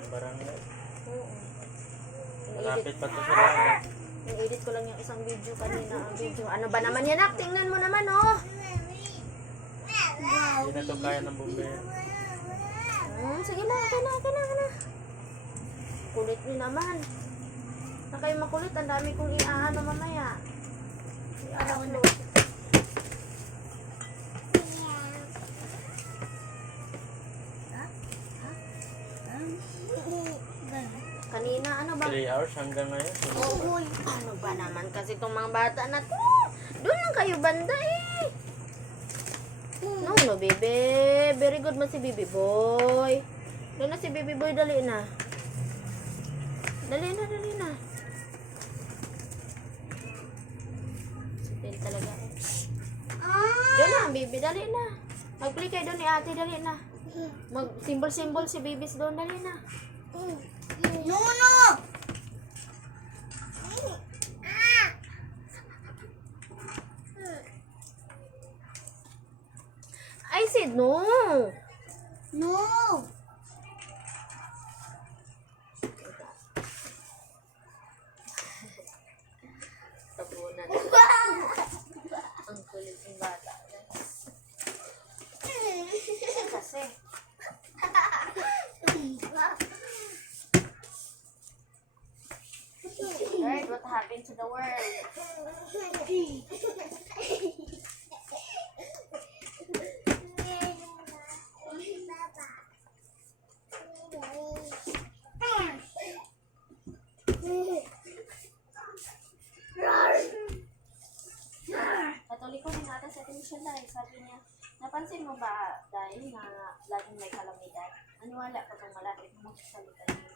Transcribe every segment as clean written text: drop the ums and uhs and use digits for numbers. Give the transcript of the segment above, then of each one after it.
ng barangay. Oo. Malapit pa to sa bahay. In-edit ko lang yung isang video kanina. Ang video. Ano ba naman yan, Nak? Tingnan mo naman, oh. Hindi na to kaya ng bumbero. Sige na, okay na. Kulit niyo naman. Na kayo makulit, ang dami kong iaano mamaya. Iaano na. Kanina, ano ba? 3 hours hanggang ngayon. Uy, ano ba naman kasi itong mga bata na to? Doon lang kayo banda eh. No, bebe. Very good man si Bibi Boy. Doon na si Bibi Boy, dali na. Dali na. Sutin talaga eh. Doon na, Bibi, dali na. Mag-play kayo doon ni ate, dali na. Mag-symbol si Bibis doon, dali na. No! I said no. No! Tabunan. Ang kulit ng bata. Kasi. Right, what happened to the world? Katulikunin natin sa television dahil sabi niya, napansin mo ba dahil na laging may kalamidad? Naniwala ka bang malapit mo magsasalita niyo?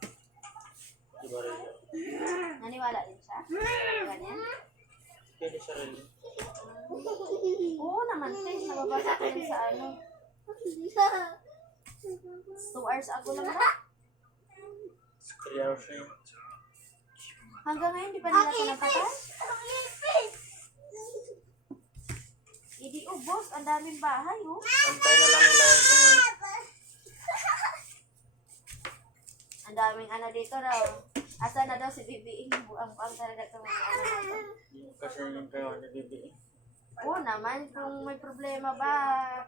Diba rin? Naniwala din siya? Ganyan? Pwede siya rin. Oo naman, Tess. Nababasa ko yun sa ano. 2 hours ago lang ba? 3 hours na yun. Hanggang ngayon, di pa nila ito napatay? Hindi, boss. Ang daming bahay, oh. Antay na lang nila yung kung Ang daming ano dito raw. Asa na daw si BBing? Buang-buang talaga itong mga ano na ito. kasi yung kayo ni BBM. Oo naman, kung may problema ba,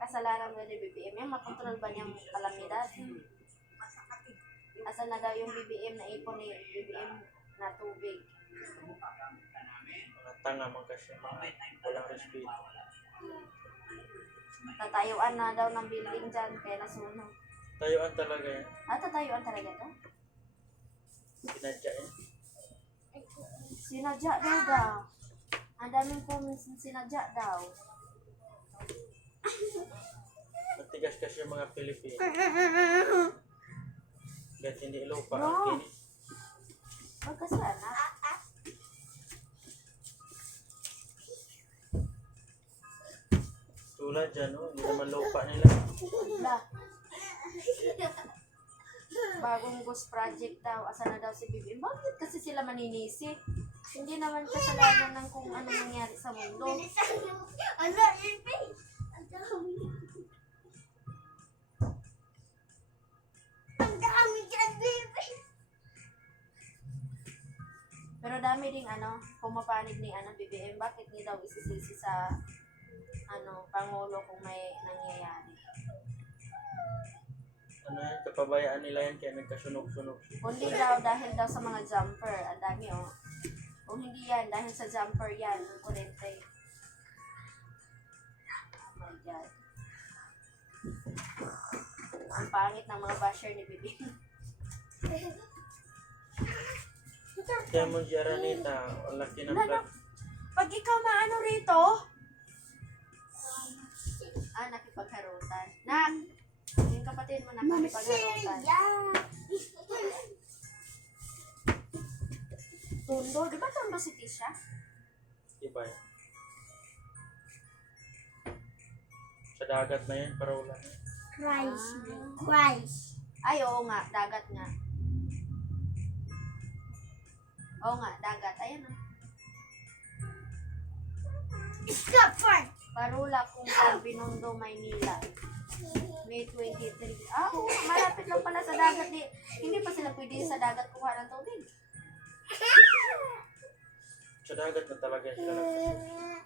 kasalanan mo ni BBM, yung makontrol ba niyang kalamidad? Asa na daw yung BBM na ipon ni BBM na tubig? Mga tanga man kasi mga walang respeto. Tatayuan na daw ng building dyan, kaya nasunog. Tayuan talaga yan. Tatayuan talaga to? Pinadya yan. Sinadya daw. Ang daming comments na sinadya daw. Matigas kasi yung mga Pilipino. Kahit hindi lupa No. ang kinis. Huwag kasi anak. Tulad dyan, no? Hindi naman lupa nila. Wala. Bagong ghost project daw. Asa na daw si BBM? Bakit kasi sila maninisi? Hindi naman kasalanan ng kung ano nangyari sa mundo. Ano, Ipin? Ang dami dyan, baby! Pero dami ding ano, pumapanig ni BBM. Bakit niya daw isisisi sa Pangulo kung may nangyayari? Ano yan? Kapabayaan nila yan kaya nagkasunog-sunog. Kundi daw dahil daw sa mga jumper. Ang dami oh. Kung hindi yan, dahil sa jumper yan, yung kurente. Oh my God. Ang pangit ng mga basher ni BBM. Kaya mo si Aranita, ang laki ng Lalo, vlog. pag ikaw maano rito, nakipagharutan. Nak! Yung kapatid mo nakipagharutan. Tondo, di ba Tondo si Tisha? Diba yan? Sa dagat na yan, para wala na. Christ. Ay, oo nga, dagat nga. Oo nga, dagat. Ayan na. Stop for Parula kung sa Binondo, Maynila. May 23. Oo, malapit lang pala sa dagat. Hindi pa sila na pwede sa dagat kuha ng tubig. Sa dagat na talaga sila nagsusunod.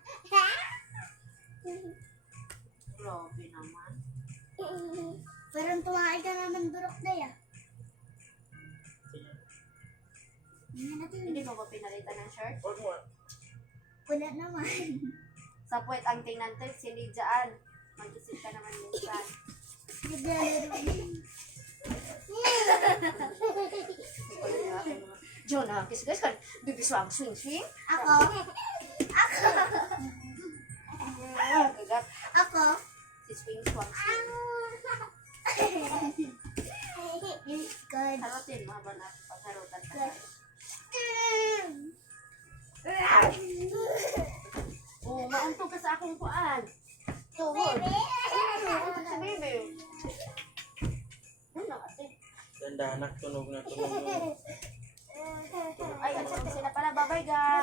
Grabe naman. Parang tumahay ka naman durok na ya. Hindi natin. Hindi mo ba pinalitan ng shirt? Huwag mo. Wala naman. Sa puwet ang tingnan tips, hindi dyan. Mag-isip ka naman minsan. Naglalaro. Jonah, kiss guys kan. Bibi swang swing swing. Ako. Gagat. Ako. Si swing swang swing. Good. Harutin mo habang natin pagharutan ka. Oh, mauntog ka sa akong kuan. Tuhod. Mauntog si baby. Ano ate? Dandanak, tunog na tunog. Ay, ano sila pala. Bye-bye guys.